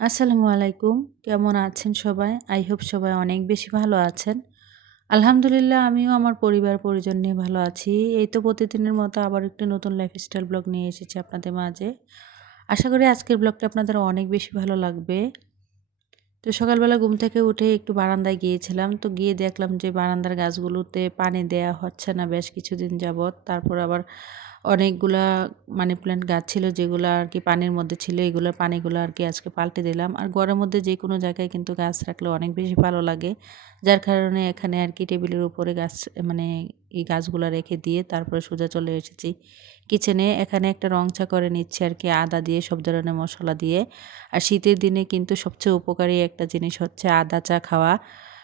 আসসালামু আলাইকুম। কেমন আছেন সবাই? আই হোপ সবাই অনেক বেশি ভালো আছেন। আলহামদুলিল্লাহ, আমিও আমার পরিবার, পরিজন নিয়ে ভালো আছি। এই তো প্রতিদিনের মতো আবার একটি নতুন লাইফস্টাইল ব্লগ নিয়ে এসেছি আপনাদের মাঝে। আশা করি আজকের ব্লগটা আপনাদের অনেক বেশি ভালো লাগবে। তো সকালবেলা ঘুম থেকে উঠে একটু বারান্দায় গিয়েছিলাম। তো গিয়ে দেখলাম যে বারান্দার গাছগুলোতে পানি দেয়া হচ্ছে না বেশ কিছুদিন যাবৎ। তারপর আবার অনেকগুলা মানি প্ল্যান্ট গাছ ছিল যেগুলো আর কি পানির মধ্যে ছিল, এগুলোর পানিগুলো আর কি আজকে পাল্টে দিলাম। আর ঘরের মধ্যে যে কোনো জায়গায় কিন্তু গাছ রাখলে অনেক বেশি ভালো লাগে। যার কারণে এখানে আর কি টেবিলের উপরে গাছ মানে এই গাছগুলো রেখে দিয়ে তারপরে সোজা চলে এসেছি কিচেনে এখানে একটা রং চা করে নিচ্ছে আর কি, আদা দিয়ে, সব ধরনের মশলা দিয়ে। আর শীতের দিনে কিন্তু সবচেয়ে উপকারী একটা জিনিস হচ্ছে আদা চা খাওয়া।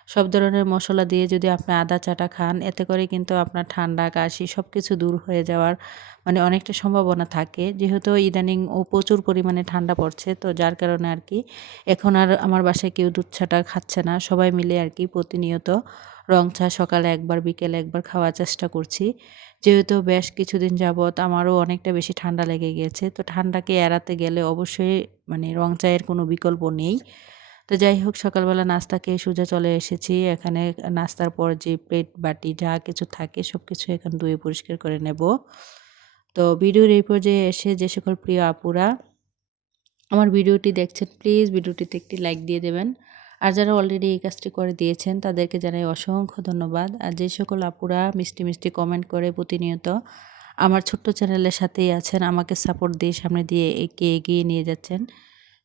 সব ধরনের মশলা দিয়ে যদি আপনি আদা, চাটা খান, এতে করে কিন্তু আপনার ঠান্ডা, কাশি সব কিছু দূর হয়ে যাওয়ার মানে অনেকটা সম্ভাবনা থাকে। যেহেতু ইদানিং ও প্রচুর পরিমাণে ঠান্ডা পড়ছে, তো যার কারণে আর কি এখন আর আমার বাসায় কেউ দুধ, চাটা খাচ্ছে না। সবাই মিলে আর কি প্রতিনিয়ত রং চা সকালে একবার, বিকেলে একবার খাওয়ার চেষ্টা করছি। যেহেতু বেশ কিছুদিন যাবৎ আমারও অনেকটা বেশি ঠান্ডা লেগে গেছে, তো ঠান্ডাকে এড়াতে গেলে অবশ্যই মানে রং চায়ের কোনো বিকল্প নেই। তো যাই হোক, সকালবেলা নাস্তা খেয়ে সোজা চলে এসেছি। এখানে নাস্তার পর যে প্লেট, বাটি, যা কিছু থাকে সব কিছু এখানে ধুয়ে পরিষ্কার করে নেব। তো ভিডিওর এই পর্যায়ে এসে যে সকল প্রিয় আপুরা, আমার ভিডিওটি দেখছেন, প্লিজ ভিডিওটিতে একটি লাইক দিয়ে দেবেন। আর যারা অলরেডি এই কাজটি করে দিয়েছেন, তাদেরকে জানাই অসংখ্য ধন্যবাদ। আর যে সকল আপুরা মিষ্টি মিষ্টি কমেন্ট করে প্রতিনিয়ত আমার ছোট্ট চ্যানেলের সাথেই আছেন, আমাকে সাপোর্ট দিয়ে সামনে দিয়ে একে এগিয়ে নিয়ে যাচ্ছেন।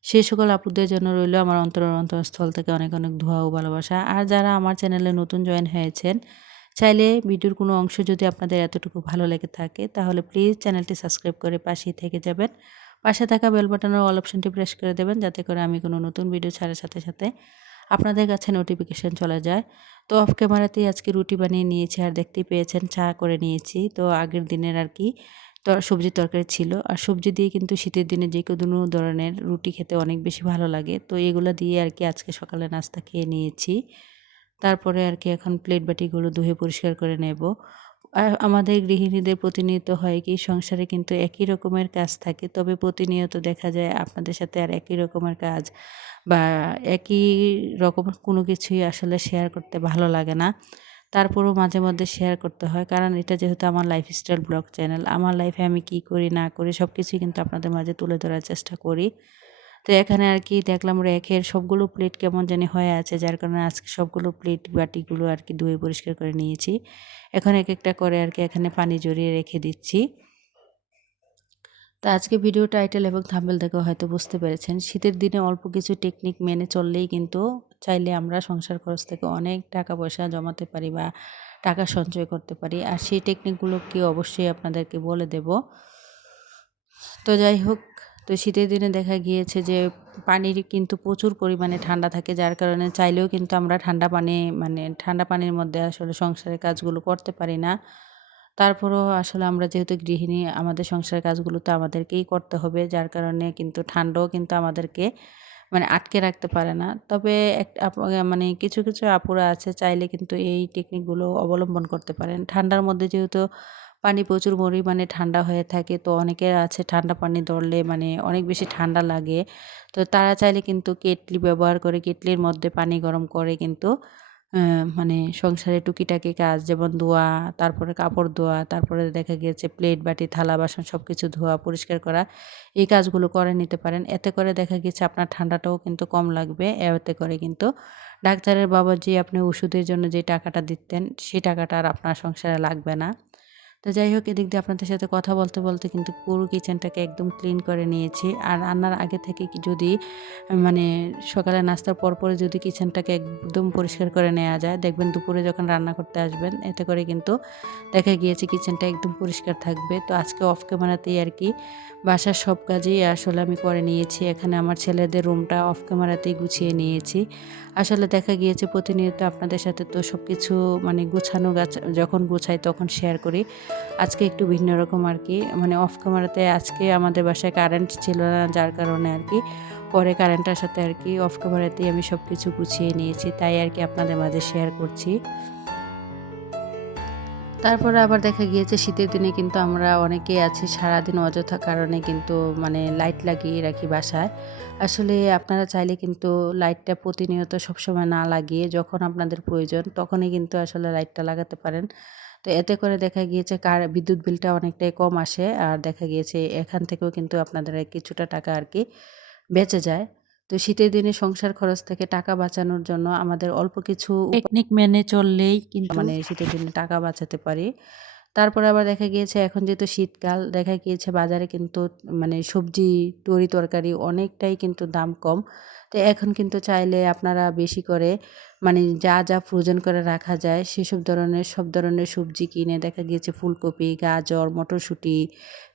সেই সকল আপুদের জন্য রইল আমার অন্তর অন্তরস্থল থেকে অনেক অনেক ধোয়া ও ভালোবাসা। আর যারা আমার চ্যানেলে নতুন জয়েন হয়েছেন, চাইলে ভিডিওর কোনো অংশ যদি আপনাদের এতটুকু ভালো লেগে থাকে, তাহলে প্লিজ চ্যানেলটি সাবস্ক্রাইব করে পাশেই থেকে যাবেন। পাশে থাকা বেল বাটনের অল অপশনটি প্রেস করে দেবেন, যাতে করে আমি কোনো নতুন ভিডিও ছাড়ার সাথে সাথে আপনাদের কাছে নোটিফিকেশান চলে যায়। তো অফ ক্যামেরাতেই আজকে রুটি বানিয়ে নিয়েছি, আর দেখতেই পেয়েছেন, চা করে নিয়েছি। তো আগের দিনের আর কি সবজির তরকারি ছিল। আর সবজি দিয়ে কিন্তু শীতের দিনে যে কোনো ধরনের রুটি খেতে অনেক বেশি ভালো লাগে। তো এগুলো দিয়ে আর কি আজকে সকালে নাস্তা খেয়ে নিয়েছি। তারপরে আর কি এখন প্লেট বাটিগুলো ধুয়ে পরিষ্কার করে নেব। আর আমাদের গৃহিণীদের প্রতিনিয়ত হয় কি, সংসারে কিন্তু একই রকমের কাজ থাকে। তবে প্রতিনিয়ত দেখা যায় আপনাদের সাথে আর একই রকমের কাজ বা একই রকম কোনো কিছুই আসলে শেয়ার করতে ভালো লাগে না। তারপরেও মাঝে মধ্যে শেয়ার করতে হয়। কারণ এটা যেহেতু আমার লাইফস্টাইল ব্লগ চ্যানেল আমার লাইফে আমি কি করি, না করি সব কিছুই কিন্তু আপনাদের মাঝে তুলে ধরার চেষ্টা করি। তো এখানে আর কি দেখলাম রেখের সবগুলো প্লেট কেমন জানি হয়ে আছে, যার কারণে আজকে সবগুলো প্লেট বাটিগুলো আর কি ধুয়ে পরিষ্কার করে নিয়েছি। এখন এক একটা করে আর কি এখানে পানি জড়িয়ে রেখে দিচ্ছি। তো আজকে ভিডিও টাইটেল এবং থাম্বেল দেখে হয়তো বুঝতে পেরেছেন। শীতের দিনে অল্প কিছু টেকনিক মেনে চললেই কিন্তু চাইলে আমরা সংসার খরচ থেকে অনেক টাকা পয়সা জমাতে পারি বা টাকা সঞ্চয় করতে পারি। আর সেই টেকনিকগুলোকে অবশ্যই আপনাদেরকে বলে দেব। তো যাই হোক, তো শীতের দিনে দেখা গিয়েছে যে পানির কিন্তু প্রচুর পরিমাণে ঠান্ডা থাকে, যার কারণে চাইলেও কিন্তু আমরা ঠান্ডা পানি মানে ঠান্ডা পানির মধ্যে আসলে সংসারের কাজগুলো করতে পারি না। তারপরেও আসলে আমরা যেহেতু গৃহিণী, আমাদের সংসারের কাজগুলো তো আমাদেরকেই করতে হবে, যার কারণে কিন্তু ঠান্ডাও কিন্তু আমাদেরকে মানে আটকে রাখতে পারে না। তবে এক মানে কিছু কিছু আপুরা আছে চাইলে কিন্তু এই টেকনিকগুলো অবলম্বন করতে পারেন। ঠান্ডার মধ্যে যেহেতু পানি প্রচুর পরিমাণে ঠান্ডা হয়ে থাকে, তো অনেকের আছে ঠান্ডা পানি ধরলে মানে অনেক বেশি ঠান্ডা লাগে। তো তারা চাইলে কিন্তু কেটলি ব্যবহার করে, কেটলির মধ্যে পানি গরম করে কিন্তু মানে সংসারে টুকিটাকি কাজ, যেমন ধোয়া, তারপরে কাপড় ধোয়া, তারপরে দেখা গিয়েছে প্লেট বাটি, থালা, বাসন সব কিছু ধোয়া, পরিষ্কার করা, এই কাজগুলো করে নিতে পারেন। এতে করে দেখা গিয়েছে আপনার ঠান্ডাটাও কিন্তু কম লাগবে। এতে করে কিন্তু ডাক্তারের বাবা যে আপনি ওষুধের জন্য যে টাকাটা দিতেন সেই টাকাটা আর আপনার সংসারে লাগবে না। তো যাই হোক, এদিক দিয়ে আপনাদের সাথে কথা বলতে বলতে কিন্তু পুরো কিচেনটাকে একদম ক্লিন করে নিয়েছি। আর রান্নার আগে থেকে যদি মানে সকালে নাস্তার পর পরে যদি কিচেনটাকে একদম পরিষ্কার করে নেওয়া যায়, দেখবেন দুপুরে যখন রান্না করতে আসবেন, এতে করে কিন্তু দেখা গিয়েছে কিচেনটা একদম পরিষ্কার থাকবে। তো আজকে অফ ক্যামেরাতেই আর কি বাসার সব কাজেই আসলে আমি করে নিয়েছি। এখানে আমার ছেলেদের রুমটা অফ ক্যামেরাতেই গুছিয়ে নিয়েছি। আসলে দেখা গিয়েছে প্রতিনিয়ত আপনাদের সাথে তো সব কিছু মানে গুছানো গাছ, যখন গুছাই তখন শেয়ার করি। আজকে একটু ভিন্ন রকম আর কি। মানে অফ ক্যামেরাতে আজকে আমাদের বাসায় কারেন্ট ছিল না, যার কারণে আর কি। পরে কারেন্টের সাথে আর কি অফ ক্যামেরাতেই আমি সব কিছু গুছিয়ে নিয়েছি, তাই আর কি আপনাদের মাঝে শেয়ার করছি। তারপরে আবার দেখা গিয়েছে, শীতের দিনে কিন্তু আমরা অনেকেই আছি, সারাদিন অযথা কারণে কিন্তু মানে লাইট লাগিয়ে রাখি বাসায়। আসলে আপনারা চাইলে কিন্তু লাইটটা প্রতিনিয়ত সবসময় না লাগিয়ে, যখন আপনাদের প্রয়োজন, তখনই কিন্তু আসলে লাইটটা লাগাতে পারেন। তো এতে করে দেখা গিয়েছে কার বিদ্যুৎ বিলটা অনেকটাই কম আসে। আর দেখা গিয়েছে এখান থেকেও কিন্তু আপনাদের কিছুটা টাকা আর কি বেঁচে যায়। তো শীতের দিনে সংসার খরচ থেকে টাকা বাঁচানোর জন্য আমাদের অল্প কিছু টেকনিক মেনে চললেই কিন্তু মানে শীতের দিনে টাকা বাঁচাতে পারি। তারপরে আবার দেখা গিয়েছে এখন যেহেতু শীতকাল, দেখা গিয়েছে বাজারে কিন্তু মানে সবজি, তরি তরকারি অনেকটাই কিন্তু দাম কম। তো এখন কিন্তু চাইলে আপনারা বেশি করে মানে যা যা ফ্রোজেন করে রাখা যায়, সেসব ধরনের, সব ধরনের সবজি কিনে, দেখা গিয়েছে ফুলকপি, গাজর, মটরশুঁটি,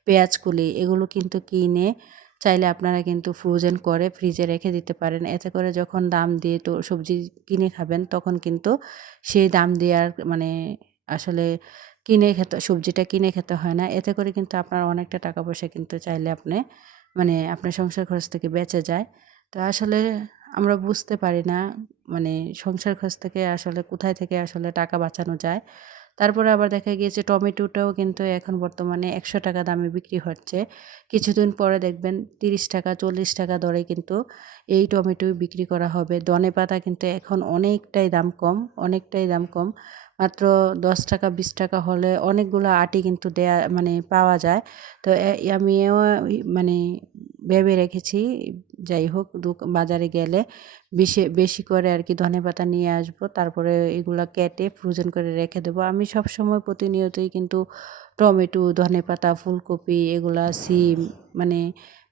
পেঁয়াজকুলি, এগুলো কিন্তু কিনে চাইলে আপনারা কিন্তু ফ্রোজেন করে ফ্রিজে রেখে দিতে পারেন। এতে করে যখন দাম দিয়ে তো সবজি কিনে খাবেন, তখন কিন্তু সেই দাম দেওয়ার মানে আসলে কিনে খেতে, সবজিটা কিনে খেতে হয় না। এতে করে কিন্তু আপনার অনেকটা টাকা পয়সা কিন্তু চাইলে আপনি মানে আপনার সংসার খরচ থেকে বেঁচে যায়। তো আসলে আমরা বুঝতে পারি না মানে সংসার খরচ থেকে আসলে কোথায় থেকে আসলে টাকা বাঁচানো যায়। তারপরে আবার দেখা গিয়েছে টমেটোটাও কিন্তু এখন বর্তমানে একশো টাকা দামে বিক্রি হচ্ছে। কিছুদিন পরে দেখবেন তিরিশ টাকা, চল্লিশ টাকা দরে কিন্তু এই টমেটো বিক্রি করা হবে। ধনে পাতা কিন্তু এখন অনেকটাই দাম কম, অনেকটাই দাম কম। মাত্র দশ টাকা, বিশ টাকা হলে অনেকগুলো আটি কিন্তু দেয়া মানে পাওয়া যায়। তো আমিও মানে ভেবে রেখেছি যাই হোক বাজারে গেলে বেশি বেশি করে আর কি ধনে পাতা নিয়ে আসব। তারপরে এগুলো কেটে ফ্রোজেন করে রেখে দেবো। আমি সব সময় প্রতিনিয়তই কিন্তু টমেটো, ধনে পাতা, ফুলকপি এগুলা সিম মানে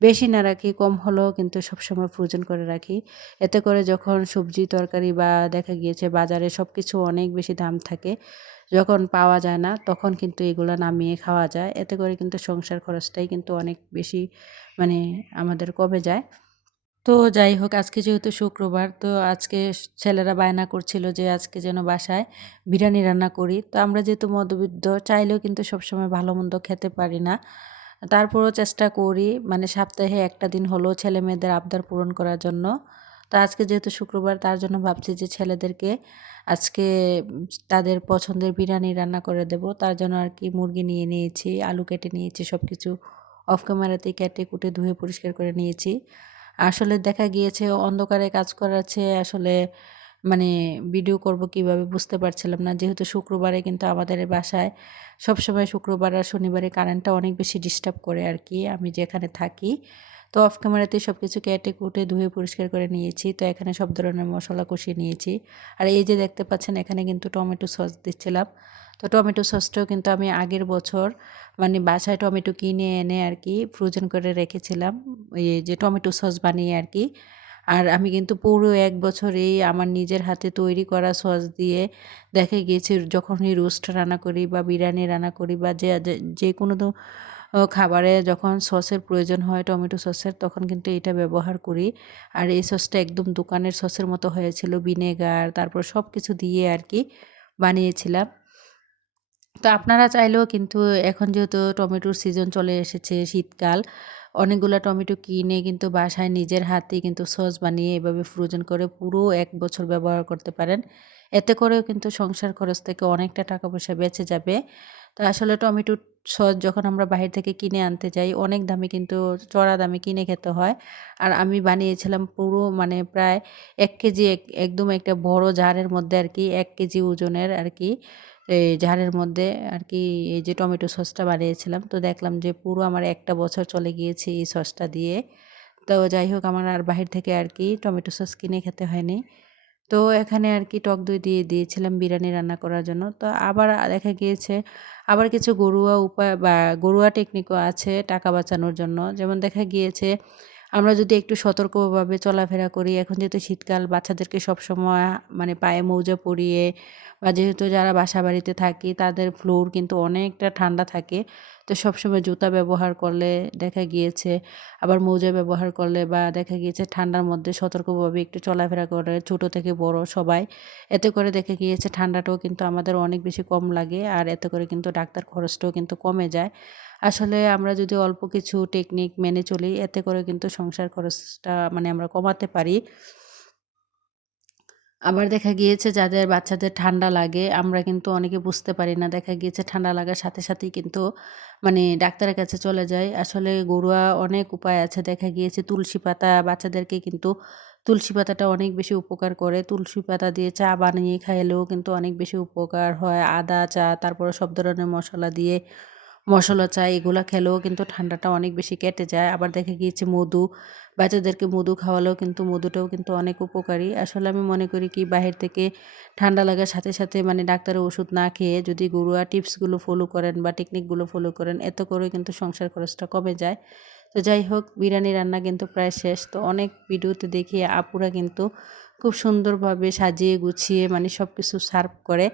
বেশি না রাখি, কম হলেও কিন্তু সবসময় ফ্রোজেন করে রাখি। এতে করে যখন সবজি তরকারি বা দেখা গিয়েছে বাজারে সব কিছু অনেক বেশি দাম থাকে, যখন পাওয়া যায় না তখন কিন্তু এগুলো নামিয়ে খাওয়া যায়। এতে করে কিন্তু সংসার খরচটাই কিন্তু অনেক বেশি মানে আমাদের কমে যায়। তো যাই হোক, আজকে যেহেতু শুক্রবার, তো আজকে ছেলেরা বায়না করছিল যে আজকে যেন বাসায় বিরিয়ানি রান্না করি। তো আমরা যেহেতু মধ্যবিত্ত চাইলেও কিন্তু সবসময় ভালো মন্দ খেতে পারি না। তারপরও চেষ্টা করি মানে সপ্তাহে একটা দিন হলেও ছেলে মেয়েদের আবদার পূরণ করার জন্য। তো আজকে যেহেতু শুক্রবার, তার জন্য ভাবছি যে ছেলেদেরকে আজকে তাদের পছন্দের বিরিয়ানি রান্না করে দেব। তার জন্য আর কি মুরগি নিয়ে নিয়েছি, আলু কেটে নিয়েছি সব কিছু অফ ক্যামেরাতেই কেটে কুটে ধুয়ে পরিষ্কার করে নিয়েছি। আসলে দেখা গিয়েছে অন্ধকারে কাজ করাচ্ছে, আসলে মানে ভিডিও করব কীভাবে বুঝতে পারছিলাম না। যেহেতু শুক্রবারে কিন্তু আমাদের বাসায় সবসময় শুক্রবার আর শনিবারে কারেন্টটা অনেক বেশি ডিস্টার্ব করে আর কি আমি যেখানে থাকি তো অফ ক্যামেরাতে সব কিছু কেটে কুটে ধুয়ে পরিষ্কার করে নিয়েছি। তো এখানে সব ধরনের মশলা কষিয়ে নিয়েছি। আর এই যে দেখতে পাচ্ছেন, এখানে কিন্তু টমেটো সস দিচ্ছিলাম। তো টমেটো সসটাও কিন্তু আমি আগের বছর মানে বাসায় টমেটো কিনে এনে আর কি ফ্রোজেন করে রেখেছিলাম। এই যে টমেটো সস বানিয়ে আর কি আর আমি কিন্তু পুরো এক বছর এই আমার নিজের হাতে তৈরি করা সস দিয়ে দেখে গিয়েছি, যখনই রোস্ট রান্না করি বা বিরিয়ানি রান্না করি বা যে যে কোনো তো খাবারে যখন সসের প্রয়োজন হয়, টমেটো সসের, তখন কিন্তু এটা ব্যবহার করি। আর এই সসটা একদম দোকানের সসের মতো হয়েছিল, ভিনেগার, তারপর সব কিছু দিয়ে আর কি বানিয়েছিলাম। তো আপনারা চাইলেও কিন্তু এখন যেহেতু টমেটোর সিজন চলে এসেছে শীতকাল, অনেকগুলো টমেটো কিনে কিন্তু বাসায় নিজের হাতে কিন্তু সস বানিয়ে এভাবে ফ্রোজেন করে পুরো এক বছর ব্যবহার করতে পারেন। এতে করেও কিন্তু সংসার খরচ থেকে অনেকটা টাকা পয়সা বেঁচে যাবে। তো আসলে টমেটো সস যখন আমরা বাহির থেকে কিনে আনতে যাই, অনেক দামে কিন্তু চড়া দামে কিনে খেতে হয়। আর আমি বানিয়েছিলাম পুরো মানে প্রায় এক কেজি একদম একটা বড় জারের মধ্যে আর কি, এক কেজি ওজনের আর কি, এই জারের মধ্যে আর কি, এই যে টমেটো সসটা বানিয়েছিলাম। তো দেখলাম যে পুরো আমার একটা বছর চলে গিয়েছে এই সসটা দিয়ে। তো যাই হোক, আমার আর বাহির থেকে আর কি টমেটো সস কিনে খেতে হয়নি। তো এখানে আর কি টক দই দিয়ে দিয়েছিলাম বিরিয়ানি রান্না করার জন্য। তো আবার দেখা গিয়েছে, আবার কিছু গরুয়া উপায় বা গরুয়া টেকনিকও আছে টাকা বাঁচানোর জন্য। যেমন দেখা গিয়েছে আমরা যদি একটু সতর্কভাবে চলাফেরা করি, এখন যেহেতু শীতকাল, বাচ্চাদেরকে সবসময় মানে পায়ে মৌজা পরিয়ে বা যেহেতু যারা বাসা বাড়িতে থাকি, তাদের ফ্লোর কিন্তু অনেকটা ঠান্ডা থাকে। তো সবসময় জুতা ব্যবহার করলে দেখা গিয়েছে, আবার মৌজা ব্যবহার করলে বা দেখা গিয়েছে ঠান্ডার মধ্যে সতর্কভাবে একটু চলাফেরা করে, ছোট থেকে বড় সবাই। এতে করে দেখা গিয়েছে ঠান্ডাটাও কিন্তু আমাদের অনেক বেশি কম লাগে, আর এতে করে কিন্তু ডাক্তার খরচটাও কিন্তু কমে যায়। আসলে আমরা যদি অল্প কিছু টেকনিক মেনে চলি, এতে করে কিন্তু সংসার খরচটা মানে আমরা কমাতে পারি। আবার দেখা গিয়েছে যাদের বাচ্চাদের ঠান্ডা লাগে, আমরা কিন্তু অনেকে বুঝতে পারি না। দেখা গিয়েছে ঠান্ডা লাগার সাথে সাথেই কিন্তু মানে ডাক্তারের কাছে চলে যায়। আসলে ঘরোয়া অনেক উপায় আছে। দেখা গিয়েছে তুলসী পাতা, বাচ্চাদেরকে কিন্তু তুলসী পাতাটা অনেক বেশি উপকার করে। তুলসী পাতা দিয়ে চা বানিয়ে খাইলেও কিন্তু অনেক বেশি উপকার হয়। আদা, চা, তারপরে সব ধরনের মশলা দিয়ে মশলা চা এগুলো খেলেও কিন্তু ঠান্ডাটা অনেক বেশি কেটে যায়। আবার দেখা গিয়েছে মধু, বাচ্চাদেরকে মধু খাওয়ালেও কিন্তু মধুটাও কিন্তু অনেক উপকারী। আসলে আমি মনে করি কি, বাহির থেকে ঠান্ডা লাগার সাথে সাথে মানে ডাক্তারের ওষুধ না খেয়ে যদি গরুয়া টিপসগুলো ফলো করেন বা টেকনিকগুলো ফলো করেন, এত করে কিন্তু সংসার খরচটা কমে যায়। তো যাই হোক, বিরিয়ানি রান্না কিন্তু প্রায় শেষ। তো অনেক ভিডিওতে দেখি আপুরা কিন্তু খুব সুন্দরভাবে সাজিয়ে গুছিয়ে মানে সব কিছু সার্ভ করে।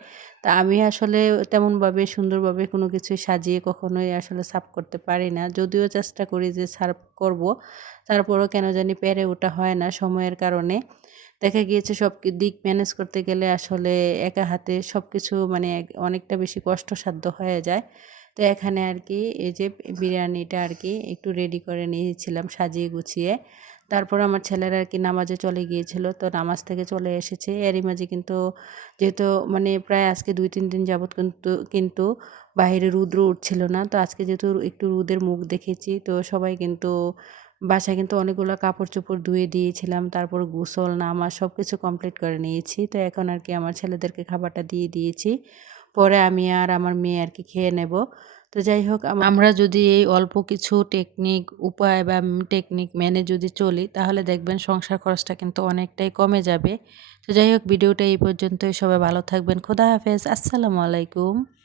তা আমি আসলে তেমনভাবে সুন্দরভাবে কোনো কিছু সাজিয়ে কখনোই আসলে সার্ভ করতে পারি না। যদিও চেষ্টা করি যে সার্ভ করব, তারপরও কেন জানি পেরে ওটা হয় না সময়ের কারণে। দেখা গিয়েছে সব দিক ম্যানেজ করতে গেলে আসলে একা হাতে সব কিছু মানে অনেকটা বেশি কষ্টসাধ্য হয়ে যায়। তো এখানে আর কি এই যে বিরিয়ানিটা আর কি একটু রেডি করে নিয়েছিলাম সাজিয়ে গুছিয়ে। তারপর আমার ছেলেরা আর কি নামাজে চলে গিয়েছিল, তো নামাজ থেকে চলে এসেছে। এরই মাঝে কিন্তু যেহেতু মানে প্রায় আজকে দুই, তিন দিন যাবৎ কিন্তু কিন্তু বাইরে রুদ্র উঠছিল না। তো আজকে যেহেতু একটু রুদের মুখ দেখেছি, তো সবাই কিন্তু বাসায় কিন্তু অনেকগুলো কাপড় চোপড় ধুয়ে দিয়েছিলাম। তারপর গোসল, নামাজ সব কিছু কমপ্লিট করে নিয়েছি। তো এখন আর কি আমার ছেলেদেরকে খাবারটা দিয়ে দিয়েছি। পরে আমি আর আমার মেয়ে আর কি খেয়ে নেব। তো যাই হোক আমরা যদি এই অল্প কিছু টেকনিক উপায় বা টেকনিক মেনে যদি চলি, তাহলে দেখবেন সংসার খরচটা কিন্তু অনেকটাই কমে যাবে। তো যাই হোক, ভিডিওটা এই পর্যন্তই। সবাই ভালো থাকবেন। খোদা হাফেজ। আসসালামু আলাইকুম।